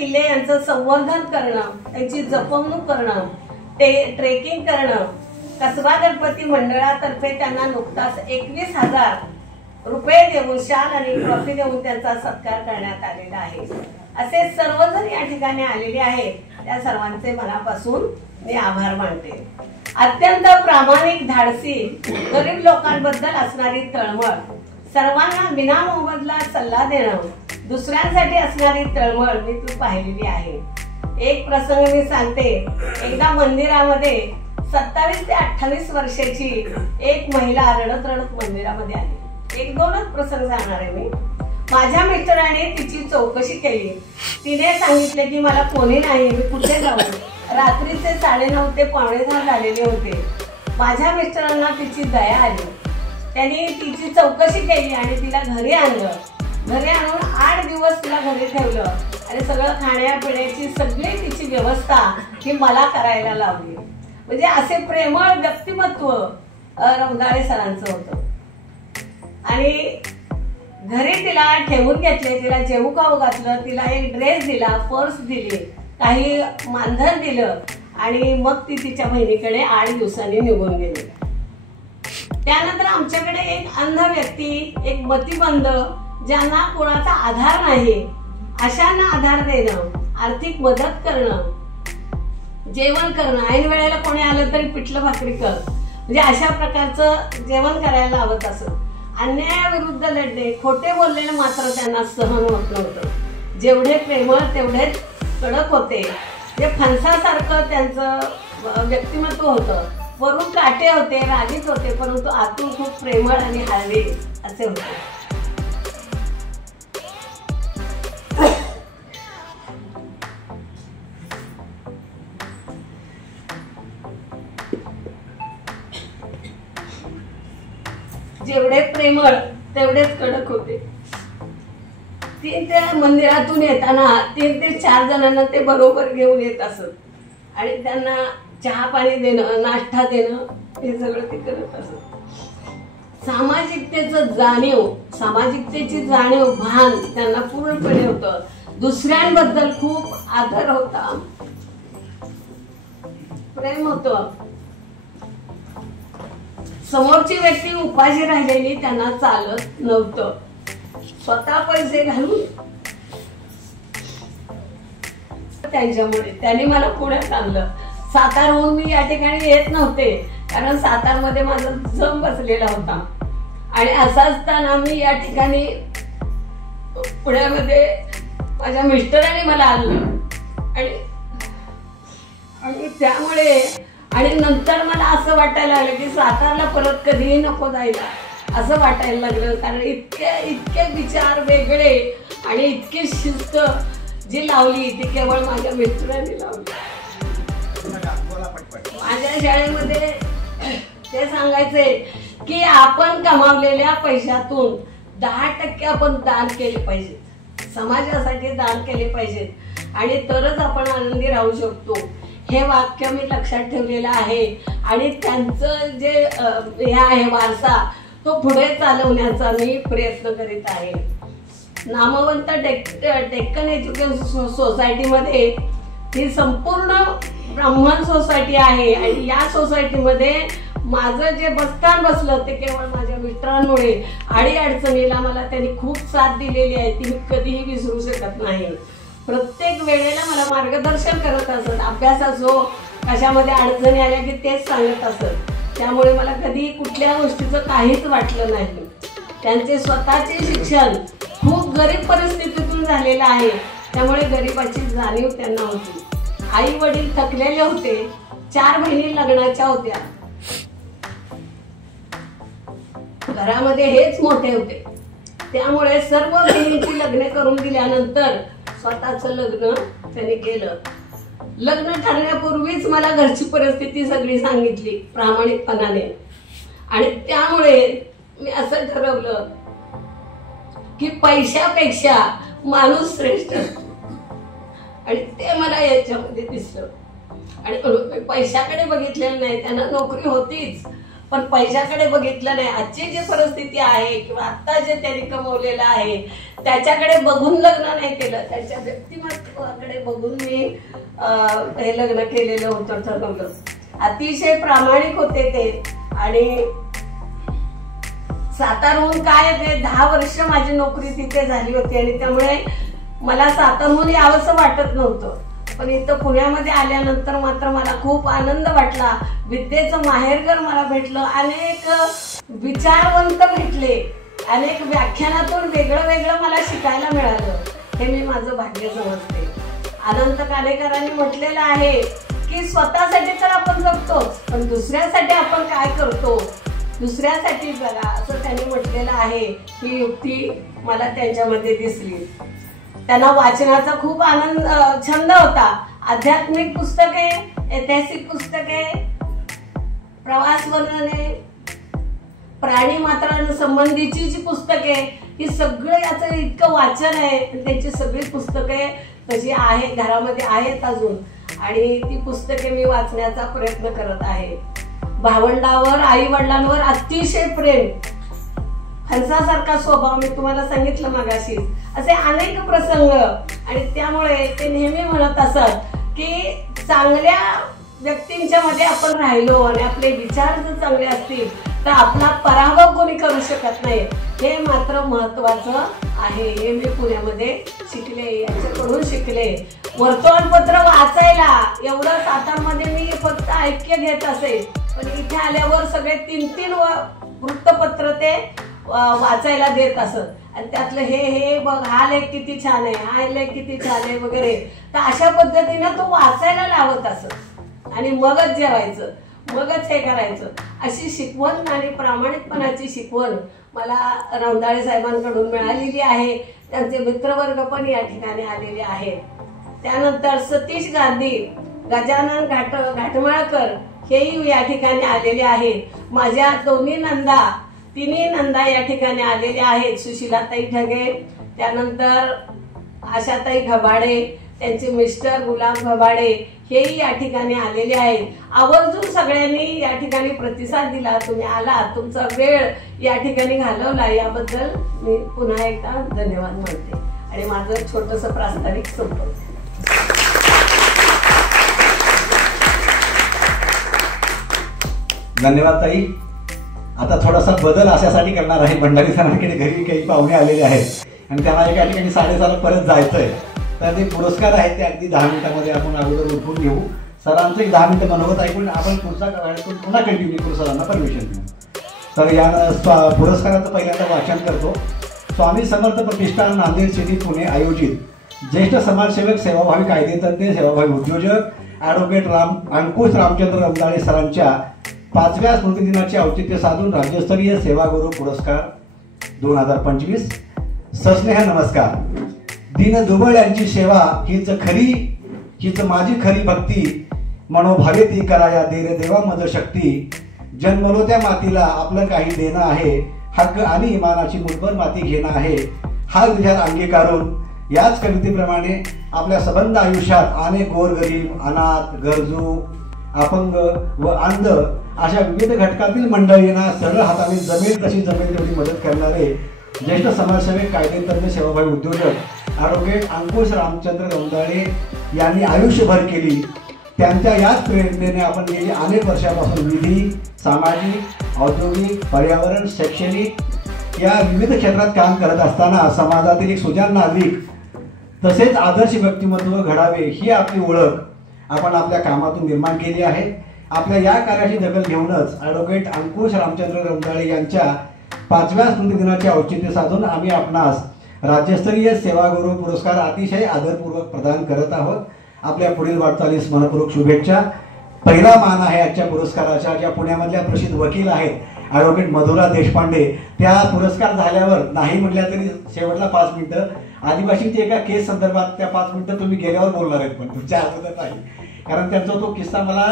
किल्ले यांचं संवर्धन करणं, त्यांची जपवणूक करणं, ट्रेकिंग करणं. कसबा गणपती मंडळातर्फे त्यांना नुकताच 21,000 रुपये देऊन शाल आणि ट्रॉफी देऊन त्यांचा सत्कार करण्यात आलेला आहे. असे सर्वजण या ठिकाणी आलेले आहेत. त्या सर्वांचे मनापासून मी आभार मानते. अत्यंत प्रामाणिक, धाडसी, गरीब लोकांबद्दल असणारी तळमळ, सर्वांना विना मोबदला सल्ला देणं, दुसऱ्यांसाठी असणारी तळमळ मी तू पाहिलेली आहे. एक प्रसंग मी सांगते. एकदा मंदिरामध्ये 27 ते 28 वर्षाची एक महिला रडत रडत मंदिरामध्ये आली. एक दोनच प्रसंग सांगणार आहे मी. माझ्या मिस्टरांनी तिची चौकशी केली. तिने सांगितले की मला कोणी नाही, मी कुठे जाऊ. रात्रीचे 9:30 ते 9:45 झालेले होते. माझ्या मिस्टरांना तिची दया आली. त्यांनी तिची चौकशी केली आणि तिला घरी आणलं. घरी आणून 8 दिवस तिला घरी ठेवलं आणि सगळं खाण्यापिण्याची सगळी तिची व्यवस्था ही मला करायला लावली. म्हणजे असे प्रेमळ व्यक्तिमत्व रमदाळे सरांचं होतं. आणि घरी तिला ठेवून घेतले, तिला जेवू खाऊ घातलं, तिला एक ड्रेस दिला, पर्स दिली, काही मानधन दिलं आणि मग ती तिच्या बहिणीकडे 8 दिवसांनी निघून गेली. त्यानंतर आमच्याकडे एक अंध व्यक्ती, एक मतिमंद, ज्यांना कोणाचा आधार नाही, अशांना आधार देणं, आर्थिक मदत करणं, जेवण करणं, ऐन वेळेला कोणी आलं तरी पिठलं भाकरी कर, म्हणजे अशा प्रकारचं जेवण करायला लावत असत. अन्यायाविरुद्ध लढणे, खोटे बोललेलं मात्र त्यांना सहन होत नव्हतं. जेवढे प्रेमळ तेवढेच कडक होते. जे फणसासारखं त्यांचं व्यक्तिमत्व होतं. वरून काटे होते, रागीच होते, परंतु आतून खूप प्रेमळ आणि हळवे असे होते. जेवढे प्रेमळ तेवढेच कडक होते. 3 ते मंदिरातून येताना 3 ते 4 जणांना ते बरोबर घेऊन येत असत आणि त्यांना चहा पाणी देणं, नाश्ता देणं, हे सगळं ते करत असत. सामाजिकतेची जाणीव, भान त्यांना पूर्णपणे होतं. दुसऱ्यांबद्दल खूप आदर होता, प्रेम होतं. समोरची व्यक्ती उपाशी राहिलेली त्यांना चालत नव्हतं. स्वतः पैसे घालून त्यांच्यामुळे त्यांनी मला पुण्यात आणलं. सातारहून मी या ठिकाणी येत नव्हते, कारण सातारमध्ये माझा जम बसलेला होता. आणि असं असताना मी या ठिकाणी पुण्यामध्ये माझ्या मिस्टरांनी मला आणलं आणि त्यामुळे आणि नंतर मला असं वाटायला लागलं की सातारला परत कधीही नको जायला, असं वाटायला लागलं. कारण इतके विचार वेगळे आणि इतकी शिस्त जी लावली ती केवळ माझ्या मिस्टरांनी लावली. माझ्या शाळेमध्ये ते सांगायचे की आपण कमावलेल्या पैशातून 10% आपण दान केले पाहिजे, समाजासाठी दान केले पाहिजेत आणि तरच आपण आनंदी राहू शकतो. हे वाक्य मी लक्षात ठेवलेलं आहे आणि त्यांचं जे हे आहे वारसा तो पुढे चालवण्याचा मी प्रयत्न करीत आहे. नामवंत डेक्कन एज्युकेशन सोसायटीमध्ये ही संपूर्ण ब्राह्मण सोसायटी आहे आणि या सोसायटीमध्ये माझं जे बसस्थान बसलं ते केवळ माझ्या मिस्टरांमुळे. अडीअडचणीला मला त्यांनी खूप साथ दिलेली आहे, ती मी कधीही विसरू शकत नाही. प्रत्येक वेळेला मला मार्गदर्शन करत असत. अभ्यास असो, कशामध्ये अडचणी आल्या की तेच सांगत असत. त्यामुळे मला कधी कुठल्या गोष्टीचं काहीच वाटलं नाही. त्यांचे स्वतःचे शिक्षण खूप गरीब परिस्थितीतून झालेलं आहे, त्यामुळे गरिबाची जाणीव त्यांना होती. आई वडील थकलेले होते, 4 बहिणी लग्नाच्या होत्या, घरामध्ये हेच मोठे होते. त्यामुळे सर्व बहिणींची लग्न करून दिल्यानंतर स्वतःचं लग्न त्यांनी केलं. लग्न ठरण्यापूर्वीच मला घरची परिस्थिती सगळी सांगितली प्रामाणिकपणाने आणि त्यामुळे मी असं ठरवलं की पैशापेक्षा माणूस श्रेष्ठ असतो आणि ते मला याच्यामध्ये दिसलं. आणि पैशाकडे बघितलेलं नाही, त्यांना नोकरी होतीच पण पैशाकडे बघितलं नाही. आजची जी परिस्थिती आहे किंवा आता जे त्यांनी कमवलेलं आहे त्याच्याकडे बघून लग्न नाही केलं, त्यांच्या व्यक्तिमत्वाकडे बघून मी हे लग्न केलेलं होतं, ठरवलं. अतिशय प्रामाणिक होते ते. आणि सातारहून काय ते 10 वर्ष माझी नोकरी तिथे झाली होती आणि त्यामुळे मला सातारहून यावंसं वाटत नव्हतं. पण इथं पुण्यामध्ये आल्यानंतर मात्र मला खूप आनंद वाटला. विद्येचं माहेरघर मला भेटलं, अनेक विचारवंत भेटले, अनेक व्याख्यानातून वेगळं वेगळं मला शिकायला मिळालं. हे मी माझं भाग्य समजते. अनंत कालेकरांनी म्हटलेलं आहे की स्वतःसाठी तर आपण जगतोच, पण दुसऱ्यासाठी आपण काय करतो, दुसऱ्यासाठी जगा, असं त्यांनी म्हटलेलं आहे. ही युक्ती मला त्यांच्यामध्ये दिसली. त्यांना वाचनाचा खूप छंद होता. आध्यात्मिक पुस्तके, ऐतिहासिक पुस्तके, प्रवास वर्णने, प्राणी मात्रांसंबंधीची जी पुस्तके, ही सगळं याचं इतकं वाचन आहे. त्यांची सगळी पुस्तके तशी आहे, घरामध्ये आहेत अजून, आणि ती पुस्तके मी वाचण्याचा प्रयत्न करत आहे. भावंडावर, आई वडिलांवर अतिशय प्रेम, हंसासारखा स्वभाव, मी तुम्हाला सांगितलं मगाशी. असे अनेक प्रसंग. आणि त्यामुळे ते नेहमी म्हणत असत की चांगल्या व्यक्तींच्या मध्ये आपण राहिलो आणि आपले विचार जर चांगले असतील तर आपला पराभव कोणी करू शकत नाही. हे मात्र महत्वाचं आहे. हे मी पुण्यामध्ये शिकले, यांच्याकडून शिकले. वर्तमानपत्र वाचायला एवढं सातारमध्ये मी फक्त ऐक्य घेत असे, पण इथे आल्यावर सगळे 3-3 वृत्तपत्र ते वाचायला देत असत. आणि त्यातलं हे बघ, हा लेख किती छान आहे, हा लेख किती छान आहे वगैरे. तर अशा पद्धतीनं तो वाचायला लावत असत आणि मगच जेवायचं, मगच हे करायचं. अशी शिकवण आणि प्रामाणिकपणाची शिकवण मला रौंदाळे साहेबांकडून मिळालेली आहे. त्यांचे मित्रवर्ग पण या ठिकाणी आलेले आहेत. त्यानंतर सतीश गांधी, गजानन घाटमाळकर हेही या ठिकाणी आलेले आहेत. माझ्या तिन्ही नंदा या ठिकाणी आलेल्या आहेत. सुशीलाताई ढगे, त्यानंतर आशाताई घबाडे, त्यांचे मिस्टर गुलाम घबाडे हेही या ठिकाणी आलेले आहेत. आवर्जून सगळ्यांनी या ठिकाणी प्रतिसाद दिला, तुम्ही आला, तुमचा वेळ या ठिकाणी घालवला, याबद्दल मी पुन्हा एकदा धन्यवाद म्हणते आणि माझं छोटंसं प्रास्ताविक संपवते. धन्यवाद ताई. आता थोडासा बदल अशासाठी करणार आहे, भंडारी सरांकडे घरी काही पाहुणे आलेले आहेत आणि त्यांना एका ठिकाणी 7:30 परत जायचंय. तर ते पुरस्कार आहेत ते अगदी 10 मिनिटांमध्ये आपण अगोदर उठून घेऊ. सरांचं एक 10 मिनिटं मनोगत ऐकून आपण पुन्हा कंटिन्यू करू, सरांना परमिशन देऊ. तर या पुरस्काराचं पहिल्यांदा वाचन करतो. स्वामी समर्थ प्रतिष्ठान नांदेड सिटी पुणे आयोजित ज्येष्ठ समाजसेवक, सेवाभावी कायदेतज्ञ, सेवाभावी उद्योजक ॲडव्होकेट अंकुश रामचंद्र रौंदाळे सरांच्या 5व्या स्मृतिदिनाचे औचित्य साधून राज्यस्तरीय सेवागौरव पुरस्कार 2025. सस्नेह नमस्कार. दीन दुबळ यांची सेवा हीच माझी खरी भक्ती, मनोभावे ती कराया देर देवा मद शक्ती. जन्मलो त्या मातीला आपलं काही देणं आहे, हक्क आणि इमानाची मुठभर माती घेणं आहे. हा विचार अंगीकारून याच कवितेप्रमाणे आपल्या सबंध आयुष्यात अनेक गोरगरीब, अनाथ, गरजू, अपंग व अंध अशा विविध घटकातील मंडळींना सरळ हाताने जमेल तशी जमेल तेवढी मदत करणारे ज्येष्ठ समाजसेवक, कायदेतज्ञ, सेवाभावी उद्योजक ॲडव्होकेट अंकुश रामचंद्र रौंदाळे यांनी आयुष्यभर केली. त्यांच्या याच प्रेरणेने आपण गेली अनेक वर्षापासून विधी, सामाजिक, औद्योगिक, पर्यावरण, शैक्षणिक या विविध क्षेत्रात काम करत असताना समाजातील एक सुजाण नागरिक तसेच आदर्श व्यक्तिमत्व घडावे ही आपली ओळख आपण आपल्या कामातून निर्माण केली आहे. आपल्या या कार्याची दखल घेऊनच ॲडव्होकेट अंकुश रामचंद्र रौंदाळे यांच्या 5व्या स्मृतिदिनाचे औचित्य साधून आम्ही आपणास राज्यस्तरीय सेवागौरव पुरस्कार अतिशय आदरपूर्वक प्रदान करत आहोत. आपल्या पुढील वाटचालीस मनपूर्वक शुभेच्छा. पहिला मान आहे आजच्या पुरस्काराच्या, ज्या पुण्यामधल्या प्रसिद्ध वकील आहेत ॲडव्होकेट मधुरा देशपांडे. त्या पुरस्कार झाल्यावर नाही म्हटल्या तरी शेवटला 5 मिनिटं आदिवासीच्या एका केस संदर्भात त्या 5 मिनिटं तुम्ही गेल्यावर बोलणार आहेत, पण तुमच्या अगोदर नाही. कारण त्यांचा तो किस्सा मला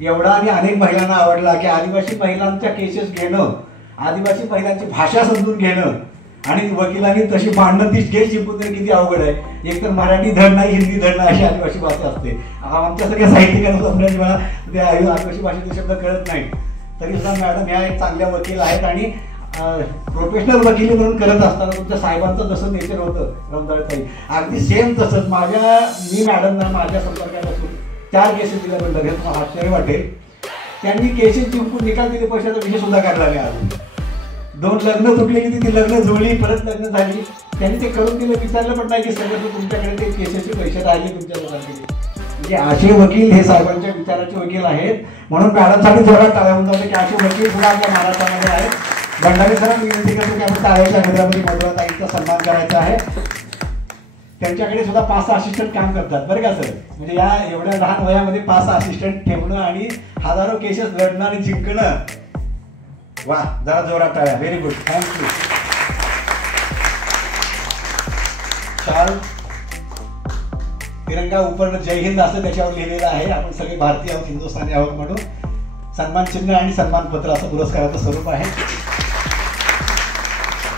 एवढा आणि अनेक महिलांना आवडला की आदिवासी महिलांच्या केसेस घेणं, आदिवासी महिलांची भाषा समजून घेणं आणि वकिलांनी तशी भांडणं ती केस जिंकून तरी किती अवघड आहे. एकतर मराठी धड नाही, हिंदी धड नाही, अशी आदिवासी भाषा असते. आमच्या सगळ्या साहित्यिकांना समजायची मला त्या आदिवासी भाषेचे शब्द कळत नाही. तरी सुद्धा मॅडम ह्या एक चांगल्या वकील आहेत आणि प्रोफेशनल वकिली म्हणून करत असताना तुमच्या साहेबांचं जसं नेचर होतं रमदाळताई, अगदी सेम तसंच मी मॅडमना माझ्या संपर्कात असून 4 केसेस दिल्या पण लगेच तुम्हाला आश्चर्य वाटेल. त्यांनी केसेस जिंकून निकाल दिले, पैशाचा विषय सुद्धा काढला नाही अजून. 2 लग्न तुटली की ती लग्न जुळली, परत लग्न झाली. त्यांनी ते करून दिलं, विचारलं पण नाही की सगळं तुमच्याकडे ते केसेसचे पैसे राहिले तुमच्या लोकांकडे. म्हणजे असे वकील हे साहेबांच्या विचाराचे वकील आहेत. म्हणून मॅडमसाठी जोरात टाळ्या होऊन जाते की असे वकील सुद्धा आपल्या महाराष्ट्रामध्ये आहेत. भंडारी सर विनंती करतो की आपण टाळ्याच्या गजरामध्ये मधुराताईंचा सन्मान करायचा आहे. त्यांच्याकडे सुद्धा 5 असिस्टंट काम करतात बरं का सर. म्हणजे या एवढ्या लहान वयामध्ये 5 असिस्टंट ठेवणं आणि हजारो केसेस लढणं आणि जिंकणं, वा, जरा जोरात टाळ्या. Very good, thank you. शाल तिरंगा ऊपर जय हिंद असं त्याच्यावर लिहिलेलं आहे. आपण सगळे भारतीय आहोत, हिंदुस्थानी आहोत म्हणून. सन्मान चिन्ह आणि सन्मानपत्र असं पुरस्काराचं स्वरूप आहे.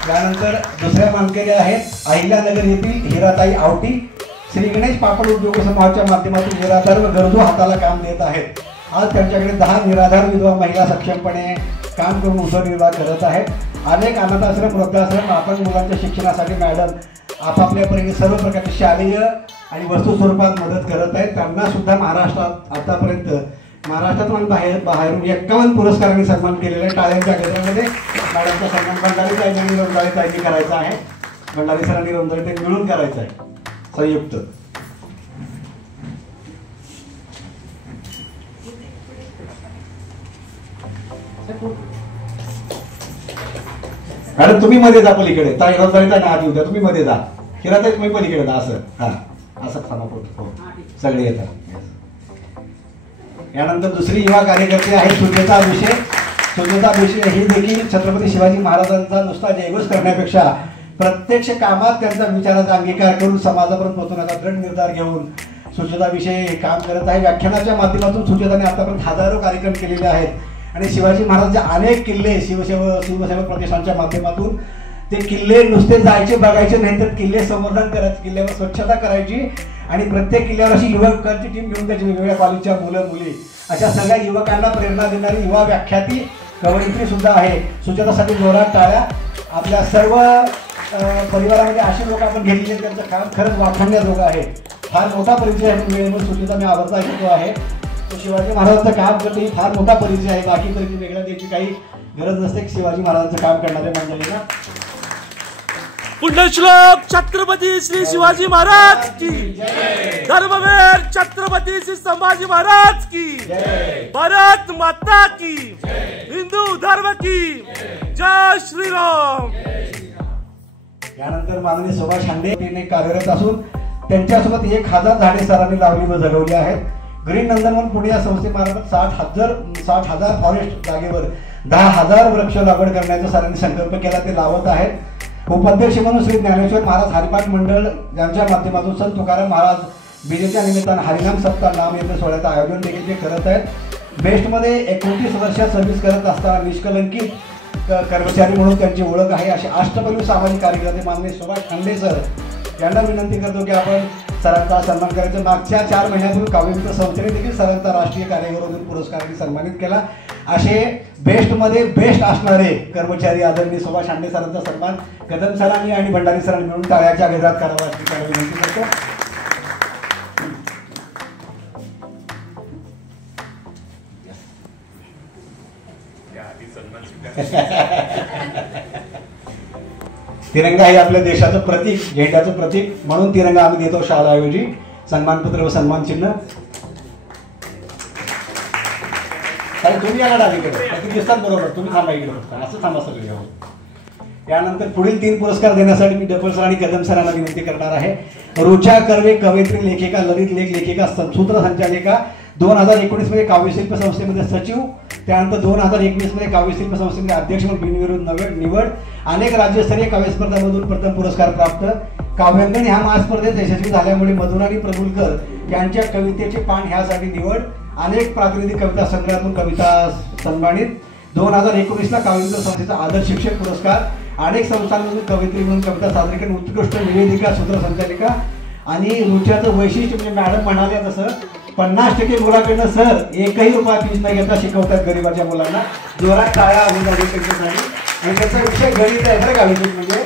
त्यानंतर दुसऱ्या मानकरी आहेत अहिल्यानगर येथील हिराताई आवटी. श्री गणेश पापड उद्योग समूहाच्या माध्यमातून निराधार व गरजू हाताला काम देत आहेत. आज त्यांच्याकडे 10 निराधार विधवा महिला सक्षमपणे काम करून उदरनिर्वाह करत आहेत. अनेक अनाथाश्रम, वृद्धाश्रम, आपण मुलांच्या शिक्षणासाठी मॅडम आपापल्या परीने सर्व प्रकारचे शालेय आणि वस्तू स्वरूपात मदत करत आहेत. त्यांना सुद्धा महाराष्ट्रात आतापर्यंत महाराष्ट्रातून बाहेरून 51 पुरस्कारांनी सन्मान केलेला आहे. टाळ्यांच्या गजरामध्ये मॅडमचा सन्मान भंडारी साहेब आणि रमदाळी साहेबांनी करायचा आहे. भंडारी सर आणि रमदाळी ते मिळून करायचं आहे, संयुक्त. मॅडम तुम्ही मध्ये जा पलीकडे. ताई रमदाळीचा ना आधी उद्या तुम्ही मध्ये जा. हिराताई तुम्ही पलीकडे जा. असं हा असं हो, सगळे येतात. यानंतर दुसरी युवा कार्यकर्ते आहेत सुचेता विषय. सुचेता विषय ही देखील छत्रपती शिवाजी महाराजांचा नुसता जयघोष करण्यापेक्षा प्रत्यक्ष कामात त्यांचा विचाराचा अंगीकार करून समाजापर्यंत पोहोचण्याचा दृढ निर्धार घेऊन सुचेता विषय हे काम करत आहे. व्याख्यानाच्या माध्यमातून सुचेताने आतापर्यंत हजारो कार्यक्रम केलेले आहेत आणि शिवाजी महाराजांचे अनेक किल्ले शिवसेवक प्रतिष्ठानच्या माध्यमातून ते किल्ले नुसते जायचे बघायचे नाही, तर किल्ले संवर्धन करायचे, किल्ल्यावर स्वच्छता करायची आणि प्रत्येक किल्ल्यावर अशी युवकांची टीम घेऊन त्याची वेगवेगळ्या कॉलेजच्या मुलं मुली अशा सगळ्या युवकांना प्रेरणा देणारी युवा व्याख्याती कवयित्री सुद्धा आहे. सुचेतासाठी जोरात टाळ्या. आपल्या सर्व परिवारामध्ये अशी लोक आपण घेतली, त्यांचं काम खरंच वाखाणण्याजोगं आहे. फार मोठा परिचय आहे वेळेवर सुचेता मी आवडता ऐकतो आहे. तो शिवाजी महाराजांचं काम करते, फार मोठा परिचय आहे. बाकी परिचय वेगळा द्यायची काही गरज नसते. शिवाजी महाराजांचं काम करणाऱ्या मंडळींना पुण्यश्लोक छत्रपती श्री शिवाजी महाराज की धर्मवीर छत्रपती श्री संभाजी महाराज की भारत माता की हिंदू धर्म की जय श्रीराम. यानंतर माननीय सुभाष हांडे कार्यरत असून त्यांच्यासोबत 1000 झाडे सरांनी लावली व जगवली आहेत. ग्रीन नंदनवन पुणे या संस्थेमार्फत 60,000 फॉरेस्ट जागेवर 10,000 वृक्ष लागवड करण्याचा सरांनी संकल्प केला, ते लावत आहेत. उपाध्यक्ष म्हणून श्री ज्ञानेश्वर महाराज हरिपाठ मंडळ यांच्या माध्यमातून संत तुकाराम महाराज बीजेच्या निमित्तानं हरिनाम सप्ताह नाम यज्ञ सोहळ्याचं आयोजन देखील ते करत आहेत. बेस्टमध्ये 29 वर्षात सर्व्हिस करत असताना निष्कलंकित कर्मचारी म्हणून त्यांची ओळख आहे. असे अष्टपैलू सामाजिक कार्यकर्ते माननीय सुभाष खांडे सर यांना विनंती करतो की आपण सरांचा सन्मान करायचा. मागच्या 4 महिन्यापूर्वी काव्यमित्र संस्थेने देखील सरांचा राष्ट्रीय कार्यगौरव पुरस्काराने सन्मानित केला. असे बेस्टमध्ये बेस्ट असणारे कर्मचारी आदरणीय सुभाष हांडे सरांचा सन्मान कदम सरांनी आणि भंडारी सरांनी मिळून टाळ्याच्या गजरात करावा अशी विनंती करतो. तिरंगा हे आपल्या देशाचं प्रतीक, झेंड्याचं प्रतीक म्हणून तिरंगा आम्ही देतो शाळाऐवजी. सन्मानपत्र व सन्मान चिन्ह. तुम्ही या अलीकडे तुम्ही दिसतात बरोबर, तुम्ही थांबा इकडे फक्त असं थांबा सगळे. यानंतर पुढील 3 पुरस्कार देण्यासाठी मी डफल सर आणि कदम सरांना विनंती करणार आहे. रुचा कर्वे कवयित्री लेखिका, ललित लेख लेखिका, सूत्रसंचालिका, 2019 मध्ये काव्यशिल्प संस्थेमध्ये सचिव, त्यानंतर 2021 मध्ये काव्यशिल्प संस्थेमध्ये अध्यक्ष म्हणून बिनविरोध निवड, अनेक राज्यस्तरीय काव्य स्पर्धांमधून प्रथम पुरस्कार प्राप्त. काव्यांगण ह्या महास्पर्धेत यशस्वी झाल्यामुळे मधुराणी प्रभुलकर यांच्या कवितेचे पान ह्यासाठी निवड. अनेक प्रातिनिधिक कविता संग्रहातून कविता सन्मानित. 2019ला काव्यमित्र संस्थेचा आदर्श शिक्षक पुरस्कार. अनेक संस्थांमधून कवित्री म्हणून कविता सादरीकरण, उत्कृष्ट निवेदिका, सूत्रसंचालिका. आणि रुच्याचं वैशिष्ट्य म्हणजे मॅडम म्हणाले तसं 50% मुलाकडनं सर एकही रुपया फीस नाही घेता शिकवतात गरीबाच्या मुलांना. जोरात टाळ्या होऊन जाते त्यांच्यासाठी. आणि त्याचा विषय गणित आहे बरं का. विशेष म्हणजे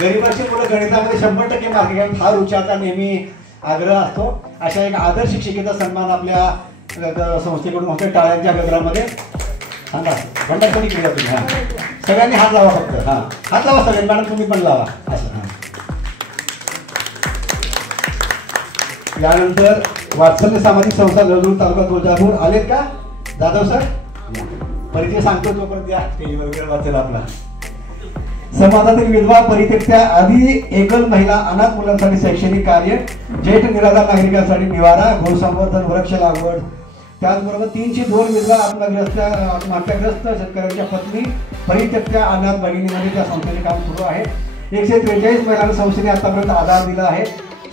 गरीबाची मुलं गणितामध्ये 100% मार्क घ्यावे फार उच्चाचा नेहमी आग्रह असतो. अशा एक आदर्श शिक्षिकेचा सन्मान आपल्या संस्थेकडून होते. टाळ्यांच्या गजरामध्ये सांगा भंडार कोणी केला तुम्ही. हां सगळ्यांनी हात लावा फक्त. हां हात लावा सगळ्यांनी. मॅडम तुम्ही पण लावा असं. हां यानंतर वात्सल्य सामाजिक संस्था जळूर तालुका तुळजापूर आलेत का जाधव सर. परिचय सांगतो तोपर्यंत या स्टेजवर वेळ वाचेल आपला. समाजातील विधवा परित्यक्त्या आदी एकल महिला अनाथ मुलांसाठी शैक्षणिक कार्य, ज्येष्ठ निराधार नागरिकांसाठी निवारा, गोसंवर्धन, वृक्ष लागवड, त्याचबरोबर 302 विधवा आत्महत्याग्रस्त शेतकऱ्यांच्या पत्नी परित्यक्त्या अनाथ भगिनीमध्ये त्या संस्थेचे काम सुरू आहे. 143 महिलांना संस्थेने आतापर्यंत आधार दिला आहे.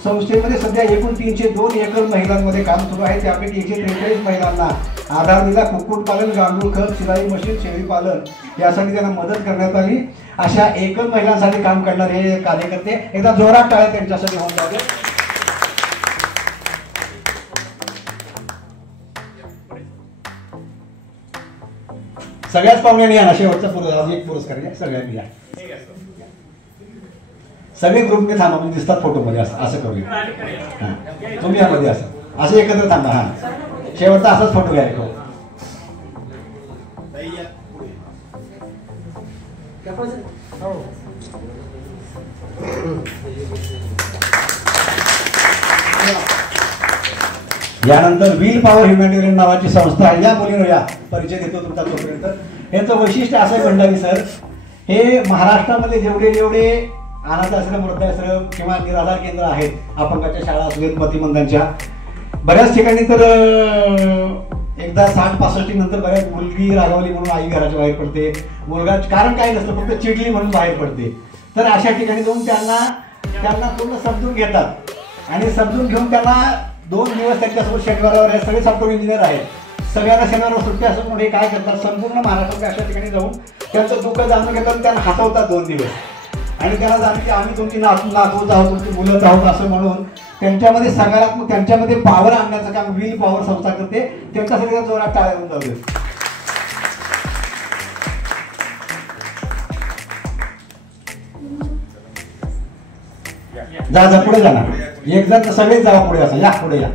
संस्थेमध्ये सध्या एकूण 302 एकल महिलांमध्ये काम सुरू आहे. त्यापैकी 143 महिलांना आधार दिला. कुक्कुटपालन, गांडूळ खत, शिलाई मशीन, शेळीपालन यासाठी त्यांना मदत करण्यात आली. अशा एकल महिलांसाठी काम करणारे हे कार्यकर्ते एकदा जोरात टाळ्या त्यांच्यासाठी होऊन जाते. सगळ्याच पाहुण्यांनी या. शेवटचा एक पुरस्कार घ्या सगळ्यांनी या. सगळे ग्रुपने थांबा म्हणजे दिसतात फोटोमध्ये. असं करूया. हां तुम्ही यामध्ये असं एकत्र थांबा. हां शेवटचा असाच फोटो घ्या. यानंतर व्हील पॉवर ह्युमॅनिटेरियन नावाची संस्था आहे. या मुलींना या परिचय देतो तुमचा तोपर्यंत. याचं वैशिष्ट्य असं आहे भंडारी सर, हे महाराष्ट्रामध्ये जेवढे अनाथ आश्रम, वृद्धाश्रम किंवा निराधार केंद्र आहेत, अपंगाच्या शाळा असू देत, मतिमंदांच्या, बऱ्याच ठिकाणी तर एकदा 60-65 नंतर बऱ्याच मुलगी रागावली म्हणून आई घराच्या बाहेर पडते, मुलगा कारण काही नसतं फक्त चिडली म्हणून बाहेर पडते. तर अशा ठिकाणी जाऊन त्यांना पूर्ण समजून घेतात आणि समजून घेऊन त्यांना 2 दिवस त्यांच्यासोबत शनिवारावर हे सगळे सॉफ्टवेअर इंजिनियर आहेत, सगळ्यांना शनिवारवर सुट्टी असं म्हणून हे काय करतात संपूर्ण महाराष्ट्राच्या अशा ठिकाणी जाऊन त्यांचं दुःख जाणून घेतात, त्यांना हसवतात 2 दिवस आणि त्यांना जाणून की आम्ही तुमची नातूच आहोत, तुमची मुलंच आहोत असं म्हणून त्यांच्यामध्ये सकारात्मक त्यांच्यामध्ये पॉवर आणण्याचं काम व्हील पॉवर संस्था करते. त्यांच्यासाठी जोरात टाळ्या होऊन जाऊ. जा पुढे जा ना. एक जण सगळेच जावा पुढे. असं या पुढे या.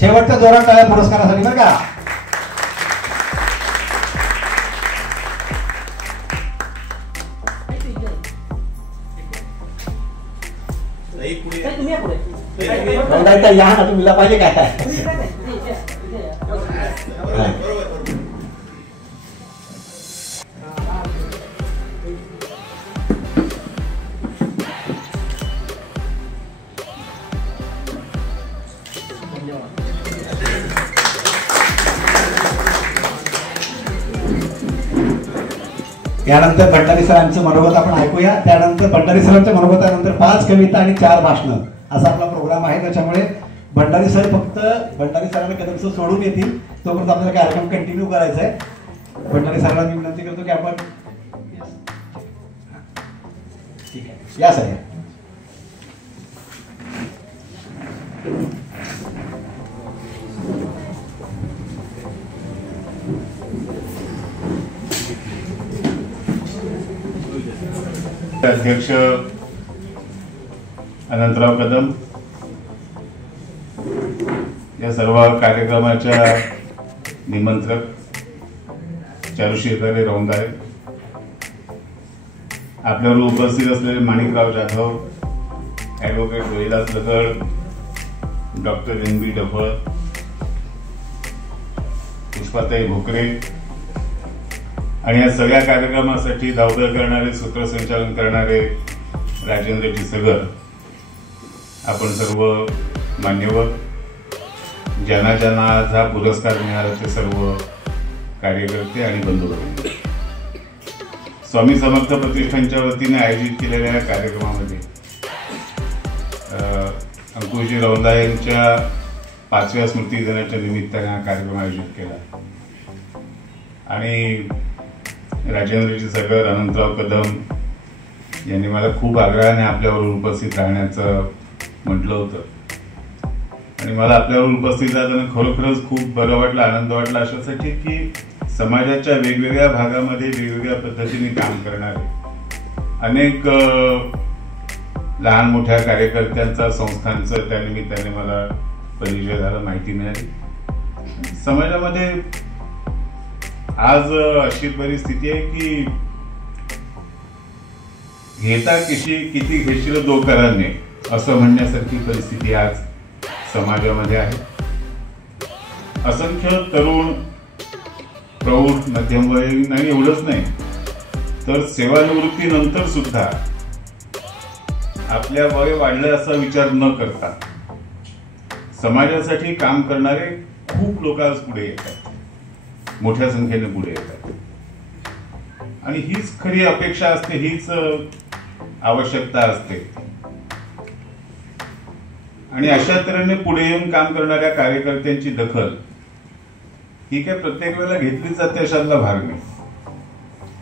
शेवटच्या जोरात टाळ्या पुरस्कारासाठी बरं का. या ना तुम्ही पाहिजे काय. यानंतर भंडारी सरांचं मनोगत आपण ऐकूया. त्यानंतर भंडारी सरांच्या मनोगतानंतर 5 कविता आणि 4 भाषणं असा आपला प्रोग्राम आहे. त्याच्यामुळे भंडारी सर फक्त भंडारी सरांना कदमचं सोडून येतील तोपर्यंत आपल्याला कार्यक्रम कंटिन्यू करायचा आहे. भंडारी सरांना मी विनंती करतो की आपण ठीक आहे या सर. अध्यक्ष अनंतराव कदम, या सर्व कार्यक्रमाच्या निमंत्रक चारुशीलकारी रौंदाळे, आपल्यावर उपस्थित असलेले Manikrao Jadhav, advocate Rohidas Lagad, doctor NB Daphal, Pushpatai Bhokare आणि या सगळ्या कार्यक्रमासाठी धावधर करणारे, सूत्रसंचालन करणारे राजेंद्रजी सगर, आपण सर्व मान्यवर, ज्यांना ज्यांना आज हा पुरस्कार मिळाला ते सर्व कार्यकर्ते आणि बंधुभगिनी, स्वामी समर्थ प्रतिष्ठानच्या वतीने आयोजित केलेल्या या कार्यक्रमामध्ये अंकुशजी रौंदा यांच्या 5व्या स्मृती दिनाच्या निमित्ताने हा कार्यक्रम आयोजित केला आणि राजेंद्रजी सगर, अनंतराव कदम यांनी मला खूप आग्रहाने आपल्यावर उपस्थित राहण्याचं म्हटलं होतं आणि मला आपल्यावर उपस्थित राहताना खरोखरच खूप बरं वाटलं, आनंद वाटला अशासाठी की समाजाच्या वेगवेगळ्या भागामध्ये वेगवेगळ्या पद्धतीने काम करणारे अनेक लहान मोठ्या कार्यकर्त्यांचा, संस्थांचं त्या निमित्ताने मला परिचय झाला, माहिती मिळाली. समाजामध्ये आज अशी परिस्थिती आहे की घेता किती घेशील दो कराने असं म्हणण्यासारखी परिस्थिती आज समाजामध्ये आहे. असंख्य तरुण, प्रौढ, मध्यमवयीन आणि एवढंच नाही तर सेवानिवृत्तीनंतर सुद्धा आपल्या वय वाढलं असा विचार न करता समाजासाठी काम करणारे खूप लोक आज पुढे येतात, मोठ्या संख्येने पुढे येतात. आणि हीच खरी अपेक्षा असते, हीच आवश्यकता असते. आणि अशा तऱ्हेने पुढे येऊन काम करणाऱ्या कार्यकर्त्यांची दखल ही काय प्रत्येक वेळेला घेतली जाते अशातला भाग नाही.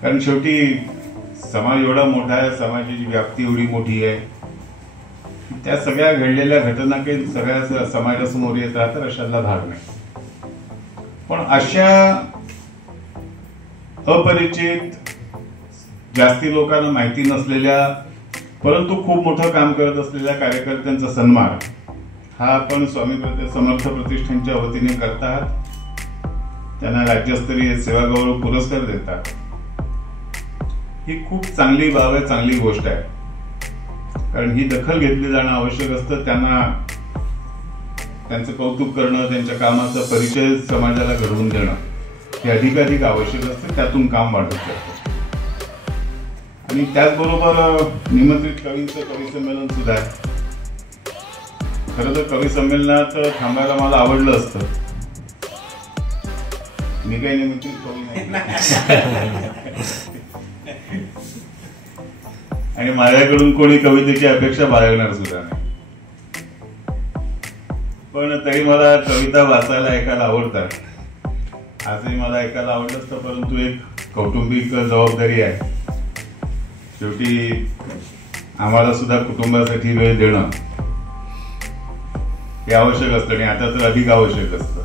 कारण शेवटी समाज एवढा मोठा आहे, समाजाची व्याप्ती एवढी मोठी आहे, त्या सगळ्या घडलेल्या घटना काही सगळ्या समाजासमोर येत राहतात अशातला भाग नाही. पण अशा अपरिचित, जास्ती लोकांना माहिती नसलेल्या परंतु खूप मोठं काम करत असलेल्या कार्यकर्त्यांचा सन्मान हा आपण स्वामी समर्थ प्रतिष्ठानच्या वतीने करत आहात. त्यांना राज्यस्तरीय सेवागौरव पुरस्कार देतात. ही खूप चांगली बाब आहे, चांगली गोष्ट आहे. कारण ही दखल घेतली जाणं आवश्यक असतं. त्यांना त्यांचं कौतुक करणं, त्यांच्या कामाचा परिचय समाजाला घडवून देणं हे अधिकाधिक आवश्यक असतं. त्यातून काम वाढत जातं. आणि त्याचबरोबर निमंत्रित कवींचं कवी संमेलन सुद्धा आहे. खरं तर कवी संमेलनात थांबायला मला आवडलं असतं. मी काही निमंत्रित कवी नाही आणि माझ्याकडून कोणी कवितेची अपेक्षा बाळगणार सुद्धा नाही. पण तरी मला कविता वाचायला, ऐकायला आवडतात. आजही मला ऐकायला आवडलं असतं, परंतु एक कौटुंबिक जबाबदारी आहे. शेवटी आम्हाला सुद्धा कुटुंबासाठी वेळ देणं हे आवश्यक असतं आणि आता तर अधिक आवश्यक असतं.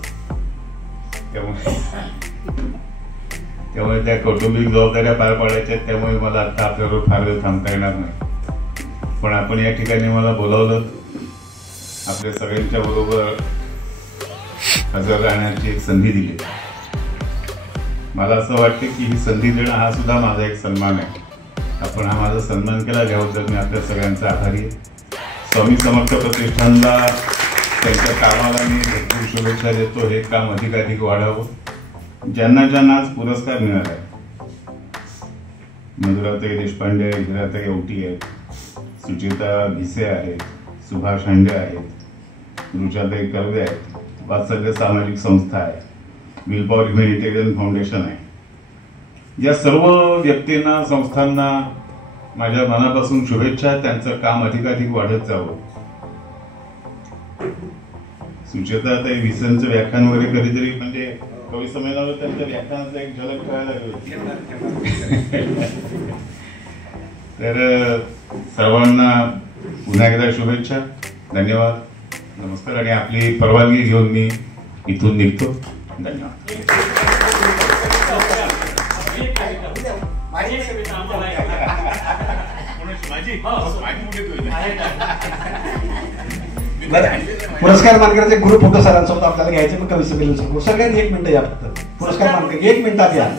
त्यामुळे त्या कौटुंबिक जबाबदाऱ्या पार पाडायच्या. त्यामुळे मला आता आपल्याबरोबर फार वेळ थांबता येणार नाही. पण आपण या ठिकाणी मला बोलावलं, आपल्या सगळ्यांच्या बरोबर हजर राहण्याची एक संधी दिली. मला असं वाटतं की ही संधी देणं हा सुद्धा माझा एक सन्मान आहे. आपण हा माझा सन्मान केला, त्याबद्दल मी आपल्या सगळ्यांचा आभारी आहे. स्वामी समर्थ प्रतिष्ठानला त्यांच्या कामाला मी भरपूर शुभेच्छा देतो. हे काम अधिकाधिक वाढावं. ज्यांना आज पुरस्कार मिळाला आहे, मधुराताई देशपांडे, हिराताई औटी आहेत, सुचिता भिसे आहेत, सुभाष हांडे आहेत, रुचाताई कर्वे आहेत, वात्सल्य सामाजिक संस्था आहे, विलपॉवर ह्युमॅनिटेरियन फाउंडेशन आहे. या सर्व व्यक्तींना, संस्थांना माझ्या मनापासून शुभेच्छा. त्यांचं काम अधिकाधिक वाढत जावं. सुचेताताई भिसेंचं व्याख्यान वगैरे कधीतरी म्हणजे कवी संमेलनावर त्यांच्या व्याख्यानाचा एक झलक कळायला लागली. तर सर्वांना पुन्हा एकदा शुभेच्छा, धन्यवाद, नमस्कार. आणि आपली परवानगी घेऊन मी इथून निघतो. धन्यवाद. पुरस्कार मानकराचे ग्रुप फोटो सरांसोबत आपल्याला घ्यायचे. मग कवी संमेलन सुरू. सगळ्यांनी 1 मिनिट या. फक्त पुरस्कार मानकर 1 मिनिटात या.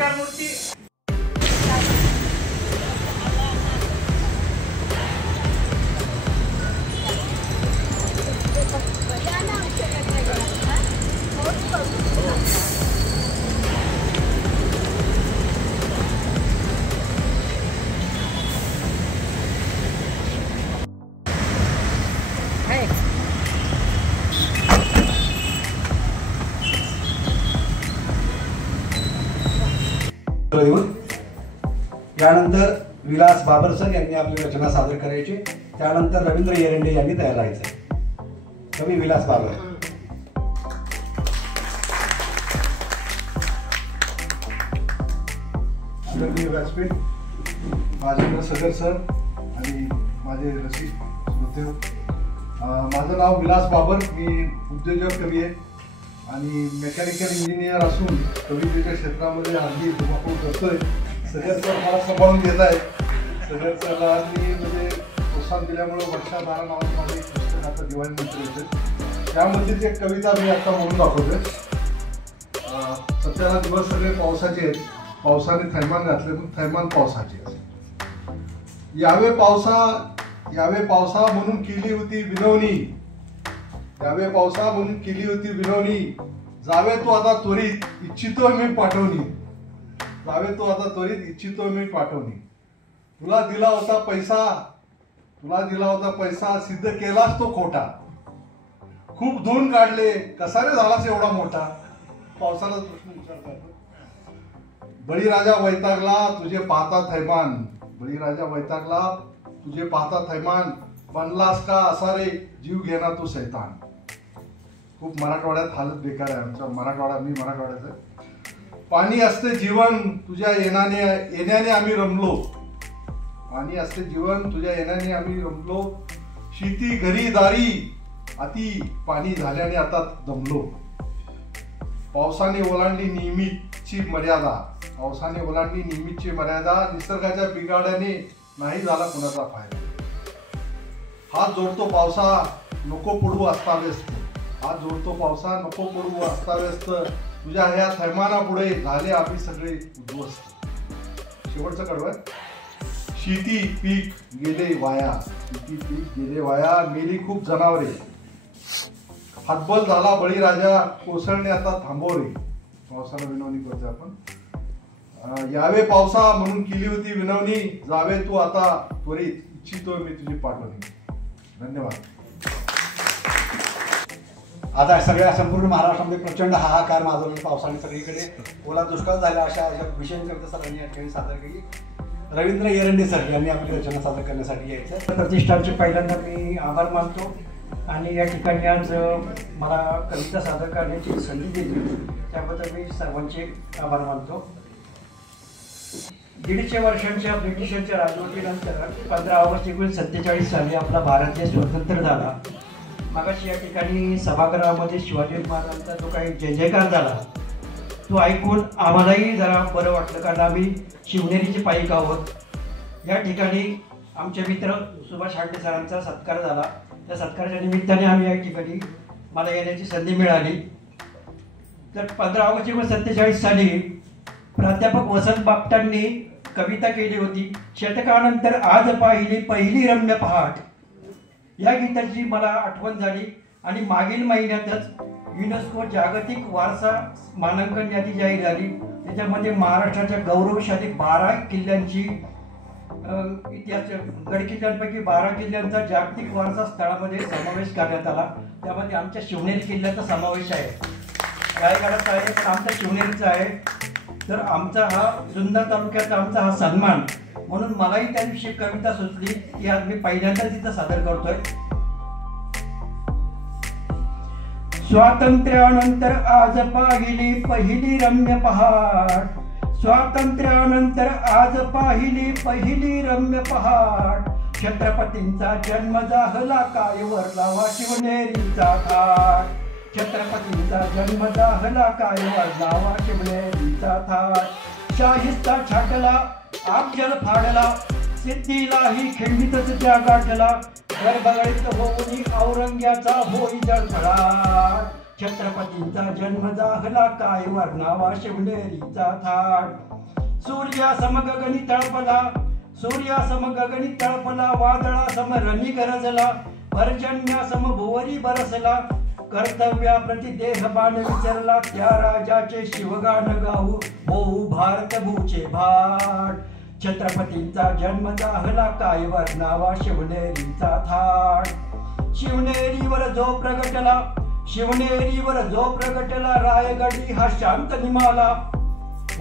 यानंतर विलास बाबर सर यांनी आपली रचना सादर करायची. त्यानंतर रवींद्र येरंडे यांनी तयार राहायचं. कवी विलास बाबर. आदरणीय व्यासपीठ, माझे सगर सर आणि माझे रसिक श्रोते, माझं नाव विलास बाबर, मी उद्योजक कवी आहे आणि मेकॅनिकल इंजिनियर असून कवितेच्या क्षेत्रामध्ये हल्ली धुमाकूळ करतोय. सगळ्यात मला सांभाळून घेत आहे. सगळ्याला मी म्हणजे प्रोत्साहन दिल्यामुळे वर्षाधारा नावाचं माझं एक पुस्तक आता दिवाळी नंतर येतं. त्यामध्येच एक कविता मी आता म्हणून दाखवतोय. सध्याला दिवस सगळे पावसाचे आहेत. पावसाने थैमान घातले पण थैमान पावसाचे असे. यावे पावसा म्हणून केली होती विनवणी. यावे पावसा म्हणून केली होती विनवणी. जावे तो आता त्वरित इच्छितो मी पाठवणी. जावे तो आता त्वरित इच्छितो मी पाठवणी. तुला दिला होता पैसा सिद्ध केलास तो खोटा. खूप धुवून काढले कसा रे झालास एवढा मोठा. पावसाला प्रश्न विचारतात. बळीराजा वैतागला तुझे पाहता थैमान. बळीराजा वैतागला तुझे पाहता थैमान. बनलास का असा रे जीव घेना तू सैतान. खूप मराठवाड्यात हालत बेकार आहे आमच्या. मी मराठवाड्याचं. पाणी असते जीवन तुझ्या येण्याने आम्ही रमलो. पाणी असते जीवन तुझ्या येण्याने आम्ही रमलो. शेती घरी दारी अति पाणी झाल्याने आता दमलो. पावसाने ओलांडली नियमितची मर्यादा. पावसाने ओलांडली नियमितची मर्यादा. निसर्गाच्या बिघाड्याने नाही झाला कुणाचा फायदा. हात जोडतो पावसा नको पडू अस्ताव्यस्त. हात जोडतो पावसा नको पडू अस्ताव्यस्त. तुझ्या ह्या थैमाना पुढे झाले आम्ही सगळे उद्ध्वस्त. शेवटचं कडवं. शेती पीक गेले वाया. मेली खूप जनावरे. हातबल झाला बळीराजा कोसळणे आता थांबव रे. पावसाला विनवणी करतो आपण. यावे पावसा म्हणून केली होती विनवणी. जावे तू आता त्वरित इच्छितो मी तुझी पाठवणी. धन्यवाद. आता सगळ्या संपूर्ण महाराष्ट्रामध्ये प्रचंड हाहाकार माजवला पावसाने. सगळीकडे ओला दुष्काळ झाला अशा विषय कविता सरांनी या ठिकाणी सादर केली. रवींद्र एरंडे सर यांनी आपली रचना सादर करण्यासाठी यायचं. प्रतिष्ठानचे पहिल्यांदा मी आभार मानतो आणि या ठिकाणी आज मला कविता सादर करण्याची संधी दिली त्याबद्दल मी सर्वांचे आभार मानतो. 150 वर्षांच्या ब्रिटिशांच्या राजवटीनंतर 15 ऑगस्ट 1947 साली आपला भारत देश स्वतंत्र झाला. मागाशी या ठिकाणी सभागृहामध्ये शिवाजी महाराजांचा जो काही जय जयकार झाला तो ऐकून आम्हालाही जरा बरं वाटलं, कारण आम्ही शिवनेरीचे पाईक आहोत. या ठिकाणी आमचे मित्र सुभाष हांडे सरांचा सत्कार झाला. त्या सत्काराच्या निमित्ताने आम्ही या ठिकाणी मला येण्याची संधी मिळाली. तर 15 ऑगस्ट 1947 साली प्राध्यापक वसंत बापटांनी कविता केली होती. शतकानंतर आज पाहिली पहिली रम्य पहाट. या गीताची मला आठवण झाली आणि मागील महिन्यातच युनेस्को जागतिक वारसा मानांकन यादी जाहीर झाली. त्याच्यामध्ये महाराष्ट्राच्या गौरवशाली 12 किल्ल्यांची इतिहास गडकिल्ल्यांपैकी 12 किल्ल्यांचा जागतिक वारसा स्थळामध्ये समावेश करण्यात आला. त्यामध्ये आमच्या शिवनेरी किल्ल्याचा समावेश आहे. रायगडाचा आहे पण आमच्या शिवनेरीचा आहे. तर आमचा हा जुन्नर तालुक्याचा आमचा हा सन्मान म्हणून मलाही त्या दिवशी कविता सुचली की आज मी पहिल्यांदा तिथं सादर करतोय. स्वातंत्र्यानंतर आज पाहिली पहिली रम्य पहाट. स्वातंत्र्यानंतर आज पाहिली पहिली रम्य पहाट. छत्रपतींचा जन्म झाला काय वर लावा शिवनेरीचा थाट. छत्रपतींचा जन्म झाला काय वर लावा शिवनेरीचा थाट. शाहिस्ता छाटला अफजल फाडला सिद्धीलाही खिंडीतच त्या गाठला. गडबडीत होऊनी औरंग्याचा होई जळफळाट. छत्रपतींचा जन्म झाला काय वर्णावा शिवनेरीचा थाट. सूर्यासम गगनी तळपला सूर्यासम गगनी तळपला. वादळासम रणी गरजला. पर्जन्यासम भुवरी बरसला. कर्तव्याप्रती देहबाण विसरला. त्या राजाचे शिवगान गाऊ होऊ भारत भूचे भाट. छत्रपतींचा जन्म झाला काय वर्णावा शिवनेरीचा थाट. शिवनेरीवर जो प्रगटला शिवनेरीवर जो प्रगटला. रायगडी हा शांत निमाला.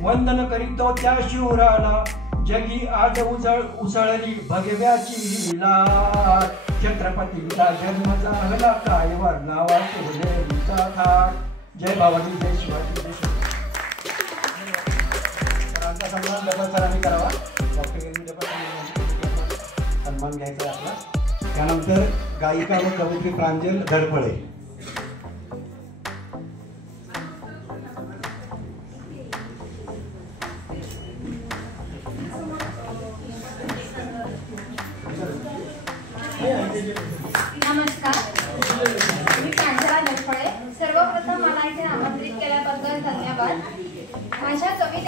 वंदन करीतो त्या शूराला. जगी आज उसळली भगव्याची ही लाट. छत्रपतींचा जन्म झाला काय वर्णावा शिवनेरीचा थाट. जय भवानी जय शिवाजी जय शिवाजी. सरांचा सन्मान डबल सरांनी करावा. डॉक्टर सन्मान घ्यायचा आपला. त्यानंतर गायिका व कवयित्री प्रांजल धडपळे. नमस्कार, मी प्रांजला धडपळे. सर्वप्रथम मला इथे आमंत्रित केल्याबद्दल धन्यवाद. माझ्या कविते